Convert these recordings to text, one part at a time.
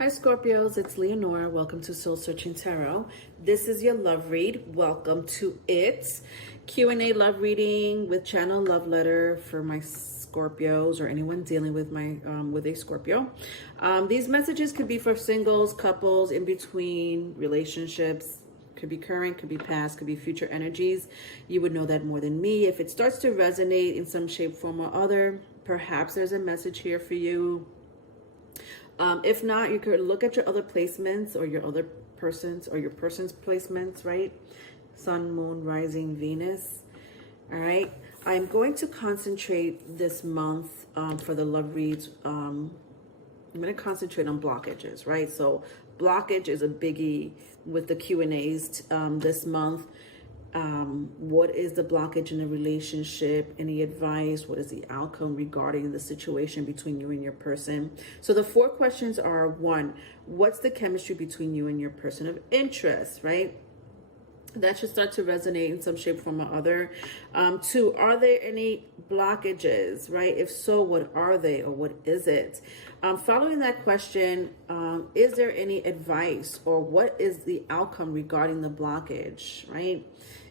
Hi Scorpios, it's Leonora. Welcome to Soul Searching Tarot. This is your love read. Welcome to it. Q&A love reading with channel love letter for my Scorpios or anyone dealing with with a Scorpio. These messages could be for singles, couples, in between, relationships. Could be current, could be past, could be future energies. You would know that more than me. If it starts to resonate in some shape, form, or other, perhaps there's a message here for you. If not, you could look at your other placements or your other persons or your person's placements, right? Sun, moon, rising, Venus. All right. I'm going to concentrate this month for the love reads. I'm going to concentrate on blockages, right? So blockage is a biggie with the Q&As this month. What is the blockage in the relationship? Any advice? What is the outcome regarding the situation between you and your person? So the 4 questions are: 1, what's the chemistry between you and your person of interest, right? That should start to resonate in some shape, form, or other. 2, are there any blockages, right? If so, what are they or what is it? Following that question, is there any advice or what is the outcome regarding the blockage, right?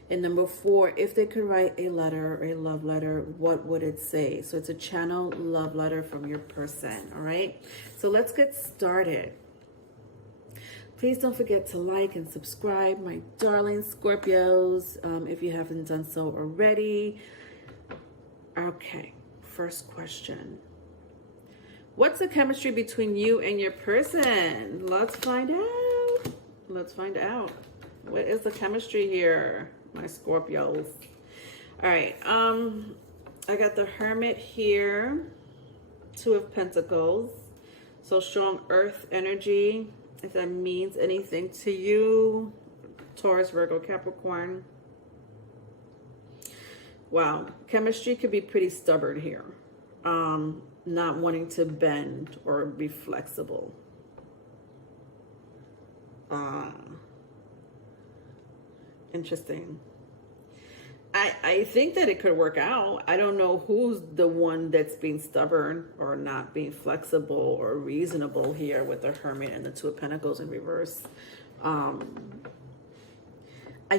And number 4, if they could write a letter or a love letter, what would it say? So it's a channel love letter from your person, all right? So let's get started. Please don't forget to like and subscribe, my darling Scorpios, if you haven't done so already. Okay, first question. What's the chemistry between you and your person? Let's find out. Let's find out. What is the chemistry here, my Scorpios? All right, I got the Hermit here, 2 of Pentacles. So strong earth energy. If that means anything to you, Taurus, Virgo, Capricorn. Wow, chemistry could be pretty stubborn here. Not wanting to bend or be flexible. Interesting. I think that it could work out. I don't know who's the one that's being stubborn or not being flexible or reasonable here with the Hermit and the 2 of Pentacles in reverse. I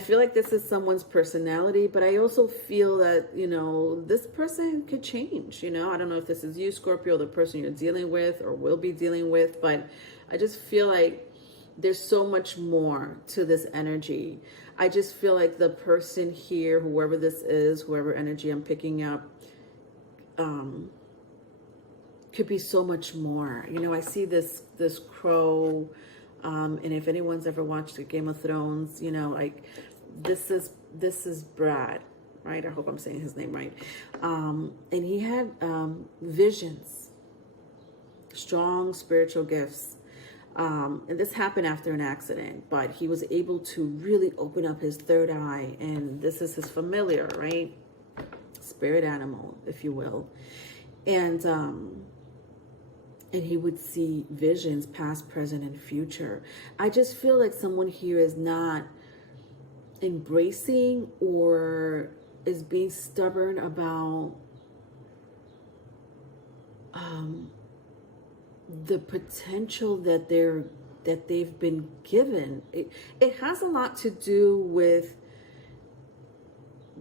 feel like this is someone's personality, but I also feel that, you know, this person could change. You know, I don't know if this is you, Scorpio, the person you're dealing with or will be dealing with, but I just feel like there's so much more to this energy. I just feel like the person here, whoever this is, whoever energy I'm picking up, could be so much more. You know, I see this crow, and if anyone's ever watched the Game of Thrones, you know, like this is Brad, right? I hope I'm saying his name right. And he had visions, strong spiritual gifts. And this happened after an accident, but he was able to really open up his third eye, and this is his familiar, right? Spirit animal, if you will. And he would see visions, past, present, and future. I just feel like someone here is not embracing or is being stubborn about the potential that they've been given. It has a lot to do with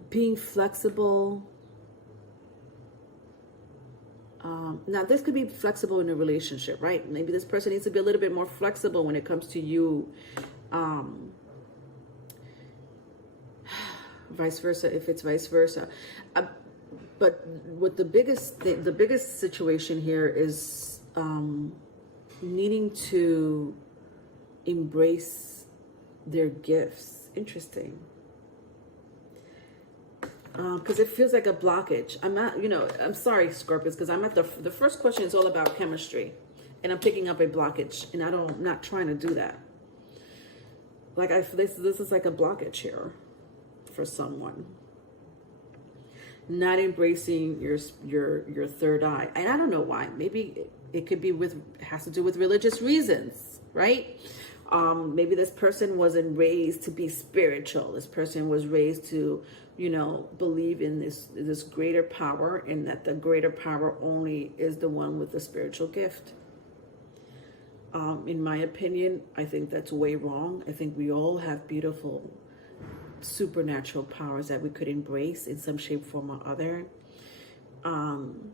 being flexible. Now this could be flexible in a relationship, right? Maybe this person needs to be a little bit more flexible when it comes to you. Vice versa, if it's vice versa. But what the biggest situation here is needing to embrace their gifts. Interesting. Because it feels like a blockage. I'm not, you know, I'm sorry, Scorpios, because I'm at the first question is all about chemistry, and I'm picking up a blockage, and I'm not trying to do that. Like this is like a blockage here for someone. Not embracing your third eye, and I don't know why. Maybe it could be has to do with religious reasons, right? Maybe this person wasn't raised to be spiritual. This person was raised to, you know, believe in this greater power, and that the greater power only is the one with the spiritual gift. In my opinion, I think that's way wrong. I think we all have beautiful supernatural powers that we could embrace in some shape, form, or other. And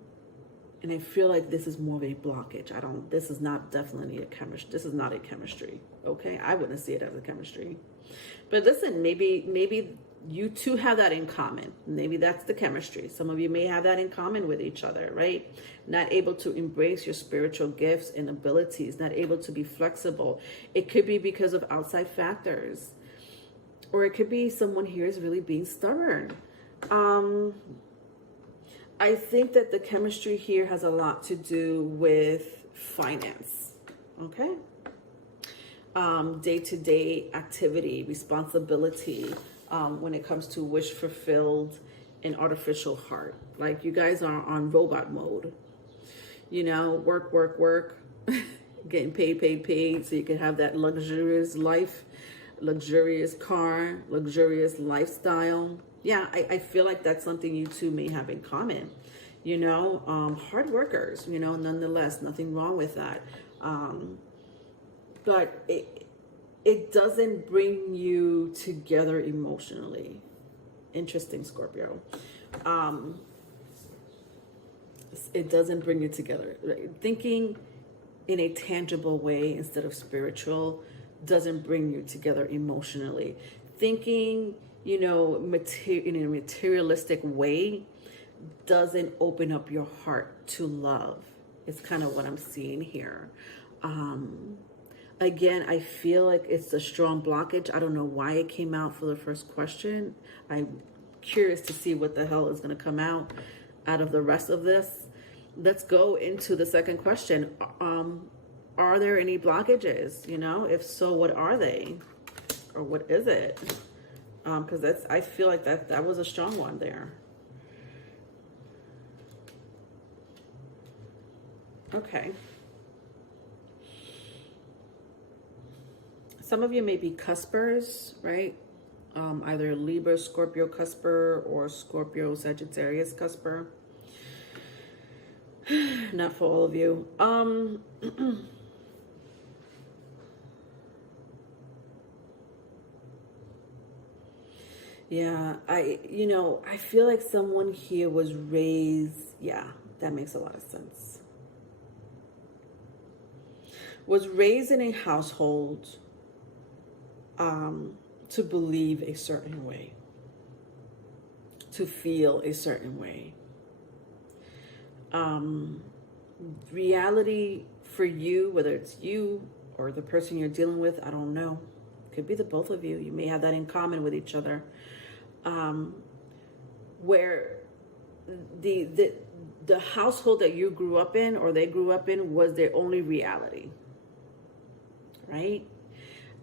I feel like this is more of a blockage. This is not definitely a chemistry. This is not a chemistry. Okay. I wouldn't see it as a chemistry, but listen, maybe you two have that in common. Maybe that's the chemistry. Some of you may have that in common with each other, right? Not able to embrace your spiritual gifts and abilities, not able to be flexible. It could be because of outside factors, or it could be someone here is really being stubborn. I think that the chemistry here has a lot to do with finance, okay? Day-to-day activity, responsibility, when it comes to wish fulfilled and artificial heart. Like you guys are on robot mode, you know, work, work, work, getting paid, so you can have that luxurious life, luxurious car, luxurious lifestyle. Yeah, I feel like that's something you two may have in common, you know, hard workers, you know, nonetheless, nothing wrong with that. But it doesn't bring you together emotionally. Interesting, Scorpio. It doesn't bring you together. Thinking in a tangible way instead of spiritual doesn't bring you together emotionally. Thinking, you know, in a materialistic way doesn't open up your heart to love. It's kind of what I'm seeing here. Again, I feel like it's a strong blockage. I don't know why it came out for the first question. I'm curious to see what the hell is going to come out of the rest of this. Let's go into the second question. Are there any blockages? You know, if so, what are they? Or what is it? Because I feel like that was a strong one there. Okay. Some of you may be cuspers, right? Either Libra, Scorpio cusper, or Scorpio, Sagittarius cusper. Not for all of you. Yeah, I feel like someone here was raised, yeah, that makes a lot of sense. Was raised in a household to believe a certain way, to feel a certain way. Reality for you, whether it's you or the person you're dealing with, I don't know. Could be the both of you. You may have that in common with each other. Where the household that you grew up in or they grew up in was their only reality, right?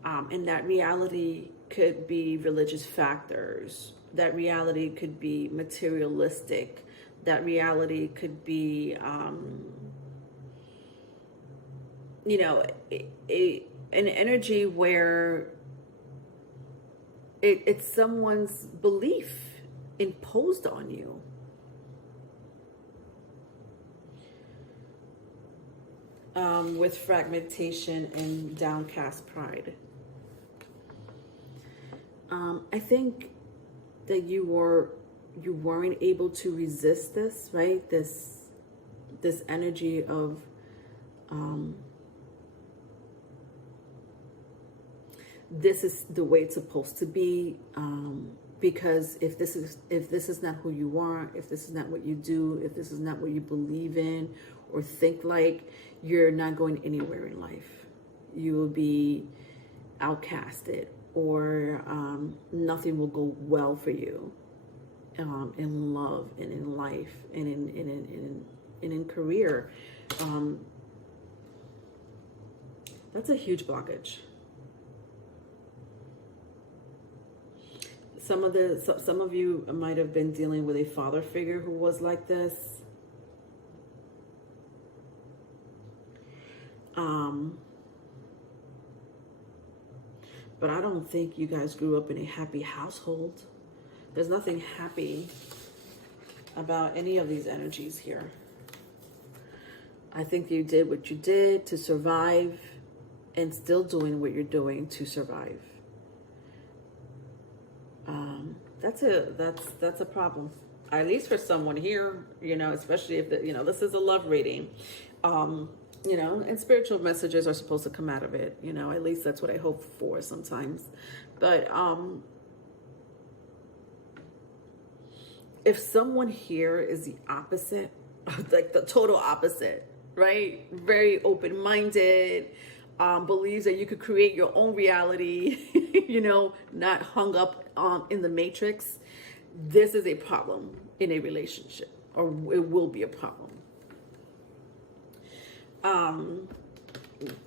And that reality could be religious factors. That reality could be materialistic. That reality could be, you know, an energy where it's someone's belief imposed on you. With fragmentation and downcast pride. I think that you weren't able to resist this, right? This energy of this is the way it's supposed to be, because if this is not who you are, if this is not what you do, if this is not what you believe in or think like, you're not going anywhere in life. You will be outcasted, or nothing will go well for you in love and in life and in career. That's a huge blockage. Some of you might have been dealing with a father figure who was like this. But I don't think you guys grew up in a happy household. There's nothing happy about any of these energies here. I think you did what you did to survive, and still doing what you're doing to survive. That's a problem, at least for someone here, especially if this is a love reading, and spiritual messages are supposed to come out of it, at least that's what I hope for sometimes. But if someone here is the opposite, like the total opposite, right? Very open-minded, believes that you could create your own reality, not hung up in the matrix, this is a problem in a relationship, or it will be a problem.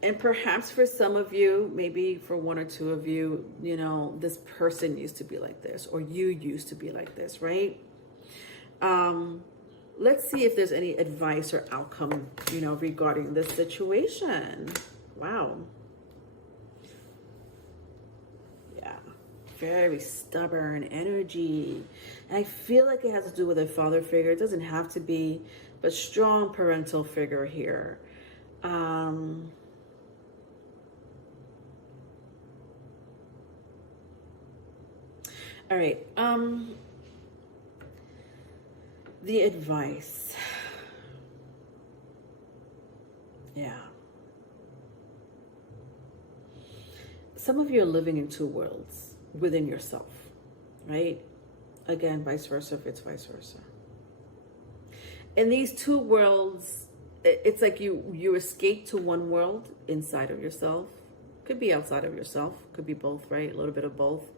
And perhaps for some of you, maybe for one or two of you, this person used to be like this, or you used to be like this, right? Let's see if there's any advice or outcome, regarding this situation. Wow. Yeah. Very stubborn energy. And I feel like it has to do with a father figure. It doesn't have to be, but strong parental figure here. All right. The advice. Yeah. Some of you are living in two worlds within yourself, right? Again, vice versa if it's vice versa. In these two worlds, it's like you escape to one world inside of yourself. Could be outside of yourself. Could be both, right? A little bit of both.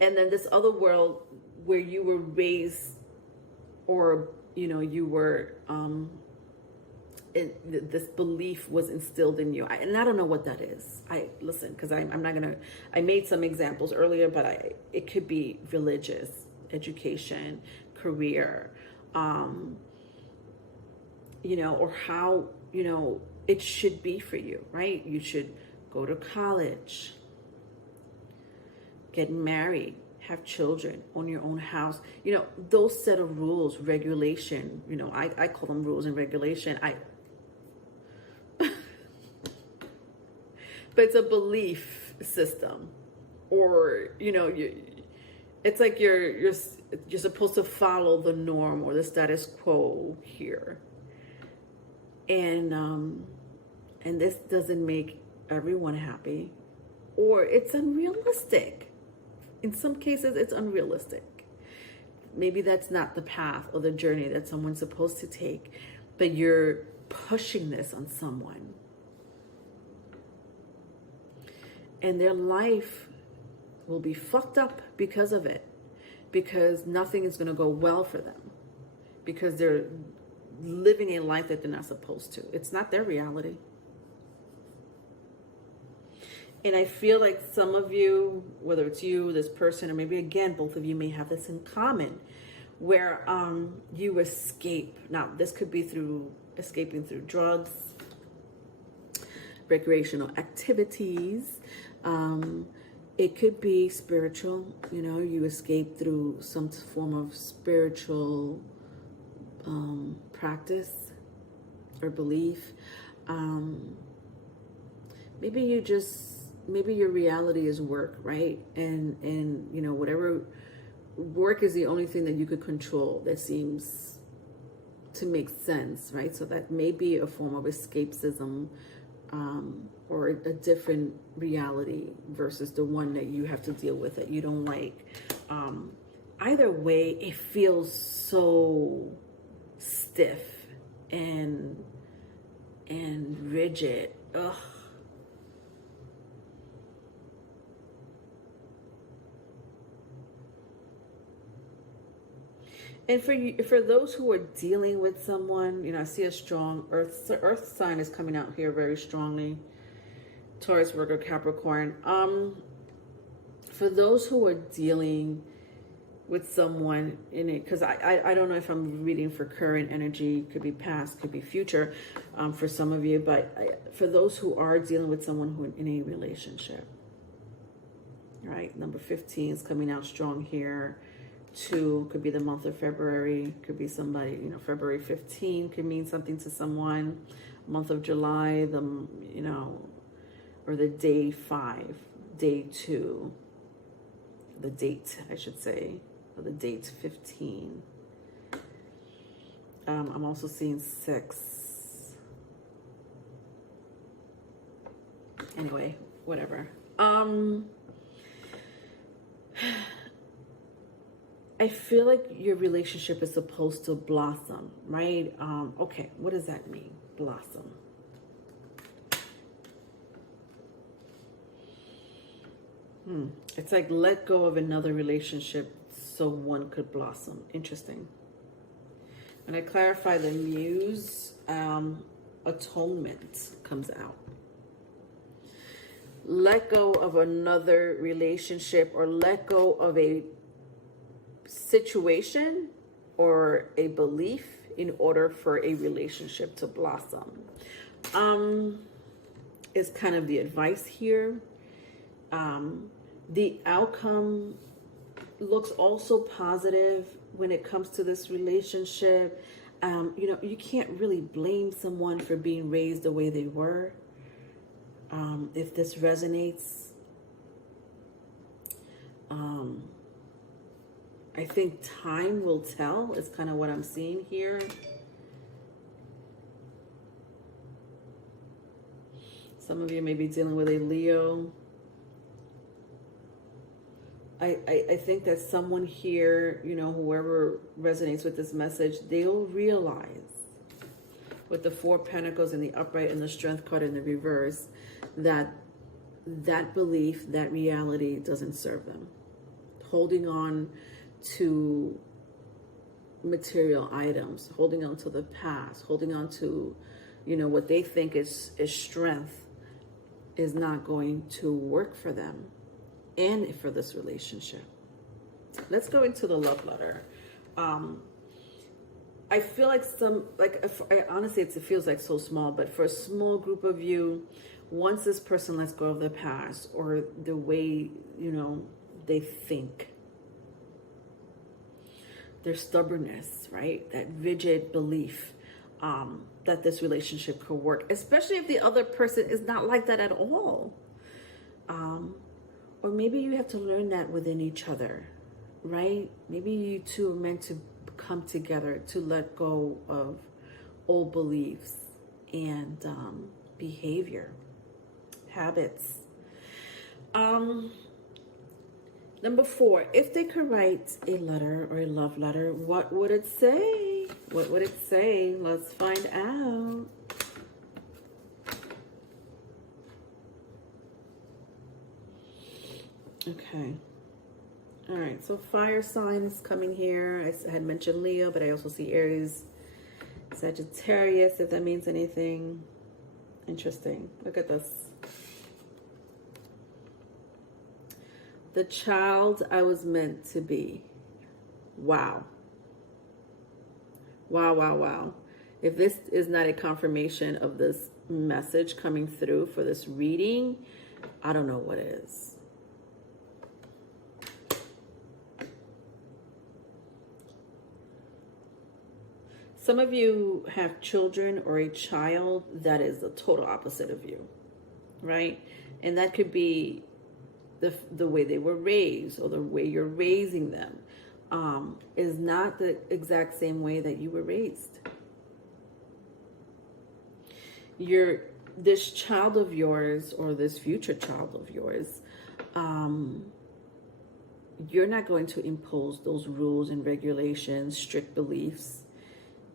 And then this other world where you were raised, or you were this belief was instilled in you, and I don't know what that is. Listen, because I'm not gonna. I made some examples earlier, but it could be religious, education, career, or how it should be for you, right? You should go to college, get married, have children, own your own house, those set of rules, regulation, I call them rules and regulation. But it's a belief system, or, it's like you're supposed to follow the norm or the status quo here. And this doesn't make everyone happy, or it's unrealistic. In some cases, it's unrealistic. Maybe that's not the path or the journey that someone's supposed to take, but you're pushing this on someone. And their life will be fucked up because of it, because nothing is going to go well for them, because they're living a life that they're not supposed to. It's not their reality. And I feel like some of you, whether it's you, this person, or maybe again, both of you may have this in common, where you escape. Now, this could be through escaping through drugs, recreational activities. It could be spiritual, you escape through some form of spiritual practice or belief. Maybe your reality is work, right? And whatever work is the only thing that you could control that seems to make sense, right? So that may be a form of escapism, or a different reality versus the one that you have to deal with that you don't like. Either way, it feels so stiff and rigid. Ugh. And for those who are dealing with someone, I see a strong earth sign is coming out here very strongly. Taurus, Virgo, Capricorn. For those who are dealing with someone in it, because I don't know if I'm reading for current energy, could be past, could be future, for some of you, but for those who are dealing with someone who in a relationship, right? Number 15 is coming out strong here. 2 could be the month of February, could be somebody, February 15 could mean something to someone. Month of July, or the day 5, day 2, the date, I should say, or the date 15. I'm also seeing 6. Anyway, whatever. I feel like your relationship is supposed to blossom, right? Okay, what does that mean? Blossom. It's like let go of another relationship so one could blossom. Interesting. When I clarify the muse, atonement comes out. Let go of another relationship, or let go of a situation or a belief in order for a relationship to blossom. Is kind of the advice here. The outcome looks also positive when it comes to this relationship. You know, you can't really blame someone for being raised the way they were. If this resonates, I think time will tell is kind of what I'm seeing here. Some of you may be dealing with a Leo. I think that someone here, you know, whoever resonates with this message, they'll realize with the 4 Pentacles and the upright and the Strength card in the reverse, that that belief, that reality doesn't serve them. Holding on to material items, holding on to the past, holding on to, you know, what they think is strength is not going to work for them and for this relationship. Let's go into the love letter. I feel like honestly, it feels like so small, but for a small group of you, once this person lets go of the past or the way, you know, they think, their stubbornness, right? That rigid belief that this relationship could work, especially if the other person is not like that at all. Or maybe you have to learn that within each other, right? Maybe you two are meant to come together to let go of old beliefs and behavior, habits. Number 4, if they could write a letter or a love letter, what would it say? What would it say? Let's find out. Okay. All right. So fire sign is coming here. I had mentioned Leo, but I also see Aries, Sagittarius, if that means anything. Interesting. Look at this. The child I was meant to be. Wow. Wow, wow, wow. If this is not a confirmation of this message coming through for this reading, I don't know what is. Some of you have children or a child that is the total opposite of you, right? And that could be the way they were raised, or the way you're raising them is not the exact same way that you were raised. This child of yours, or this future child of yours, you're not going to impose those rules and regulations, strict beliefs,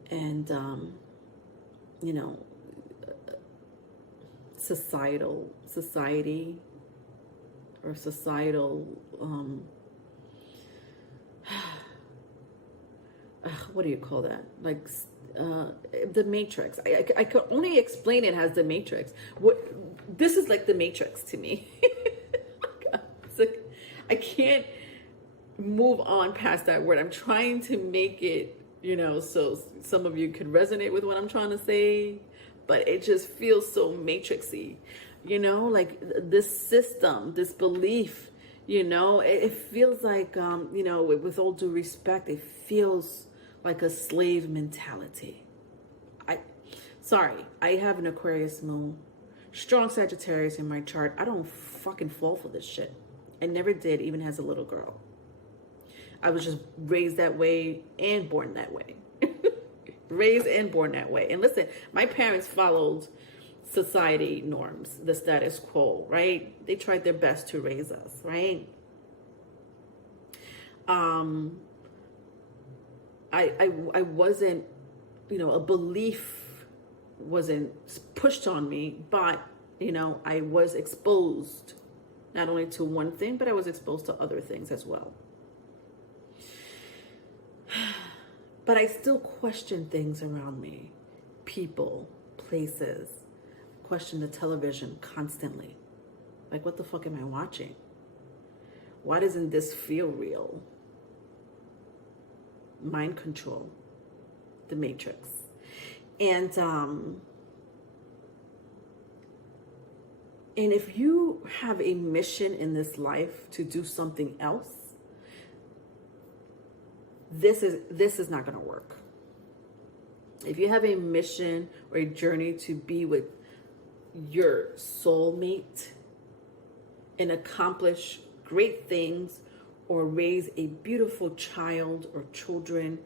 and you know, society or societal what do you call that? Like the Matrix. I could only explain it as the Matrix. This is like the Matrix to me. It's like, I can't move on past that word. I'm trying to make it, you know, so some of you could resonate with what I'm trying to say, but it just feels so matrixy, you know, like this system, this belief, you know, it feels like, you know, with all due respect, it feels like a slave mentality. I have an Aquarius moon, Strong Sagittarius in my chart. I don't fucking fall for this shit. I never did, even as a little girl. I was just raised that way and born that way. Raised and born that way. And listen, my parents followed society norms, the status quo, right? They tried their best to raise us, right? I wasn't, you know, a belief wasn't pushed on me, but, you know, I was exposed not only to one thing, but I was exposed to other things as well. But I still question things around me, people, places, question the television constantly. Like, what the fuck am I watching? Why doesn't this feel real? Mind control, the Matrix. And if you have a mission in this life to do something else, this is not going to work. If you have a mission or a journey to be with your soulmate and accomplish great things or raise a beautiful child or children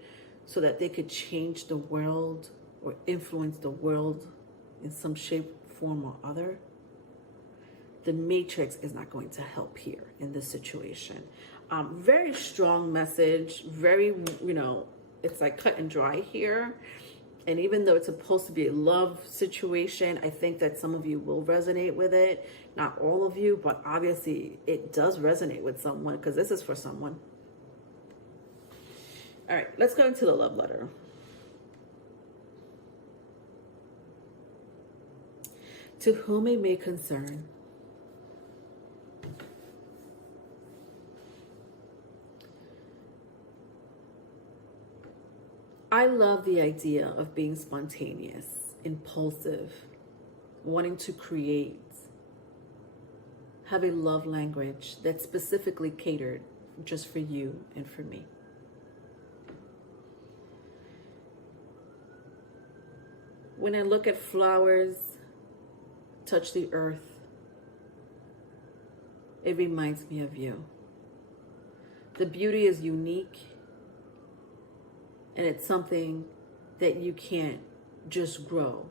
so that they could change the world or influence the world in some shape, form, or other, the Matrix is not going to help here in this situation. Very strong message, very, you know, it's like cut and dry here. And even though it's supposed to be a love situation, I think that some of you will resonate with it. Not all of you, but obviously it does resonate with someone because this is for someone. All right, let's go into the love letter. To whom it may concern. I love the idea of being spontaneous, impulsive, wanting to create, have a love language that's specifically catered just for you and for me. When I look at flowers, touch the earth, it reminds me of you. The beauty is unique. And it's something that you can't just grow.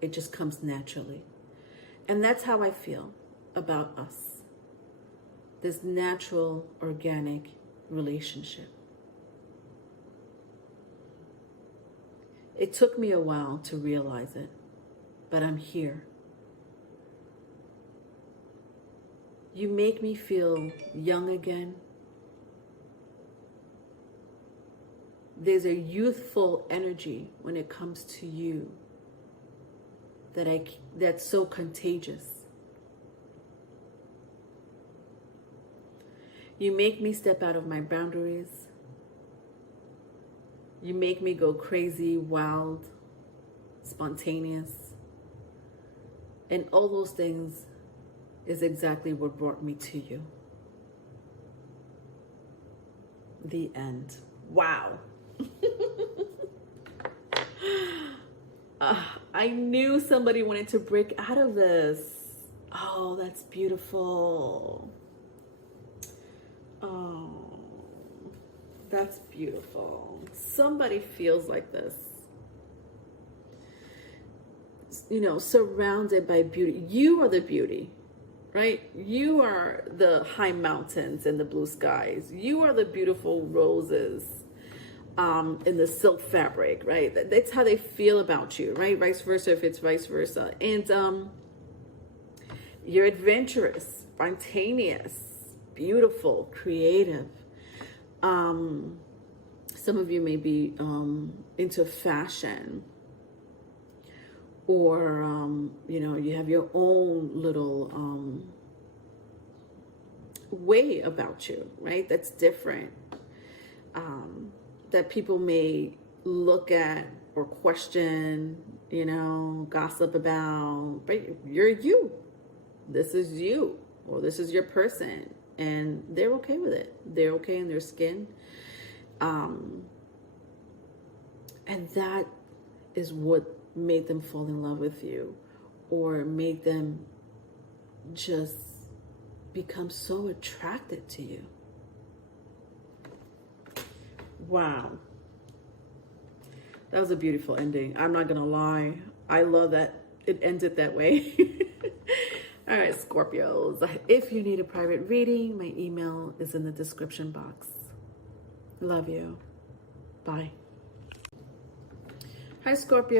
It just comes naturally. And that's how I feel about us. This natural, organic relationship. It took me a while to realize it, but I'm here. You make me feel young again. There's a youthful energy when it comes to you that's so contagious. You make me step out of my boundaries. You make me go crazy, wild, spontaneous. And all those things is exactly what brought me to you. The end. Wow. I knew somebody wanted to break out of this. Oh, that's beautiful. Oh, that's beautiful. Somebody feels like this. You know, surrounded by beauty. You are the beauty, right? You are the high mountains and the blue skies. You are the beautiful roses in the silk fabric, right? That's how they feel about you, right? Vice versa if it's vice versa. And you're adventurous, spontaneous, beautiful, creative. Some of you may be into fashion, or you know, you have your own little way about you, right? That's different. That people may look at or question, you know, gossip about, but you're you. This is you, or this is your person, and they're okay with it. They're okay in their skin. And that is what made them fall in love with you, or made them just become so attracted to you. Wow. That was a beautiful ending. I'm not gonna lie. I love that it ended that way. All right, Scorpios. If you need a private reading, my email is in the description box. Love you. Bye. Hi, Scorpio.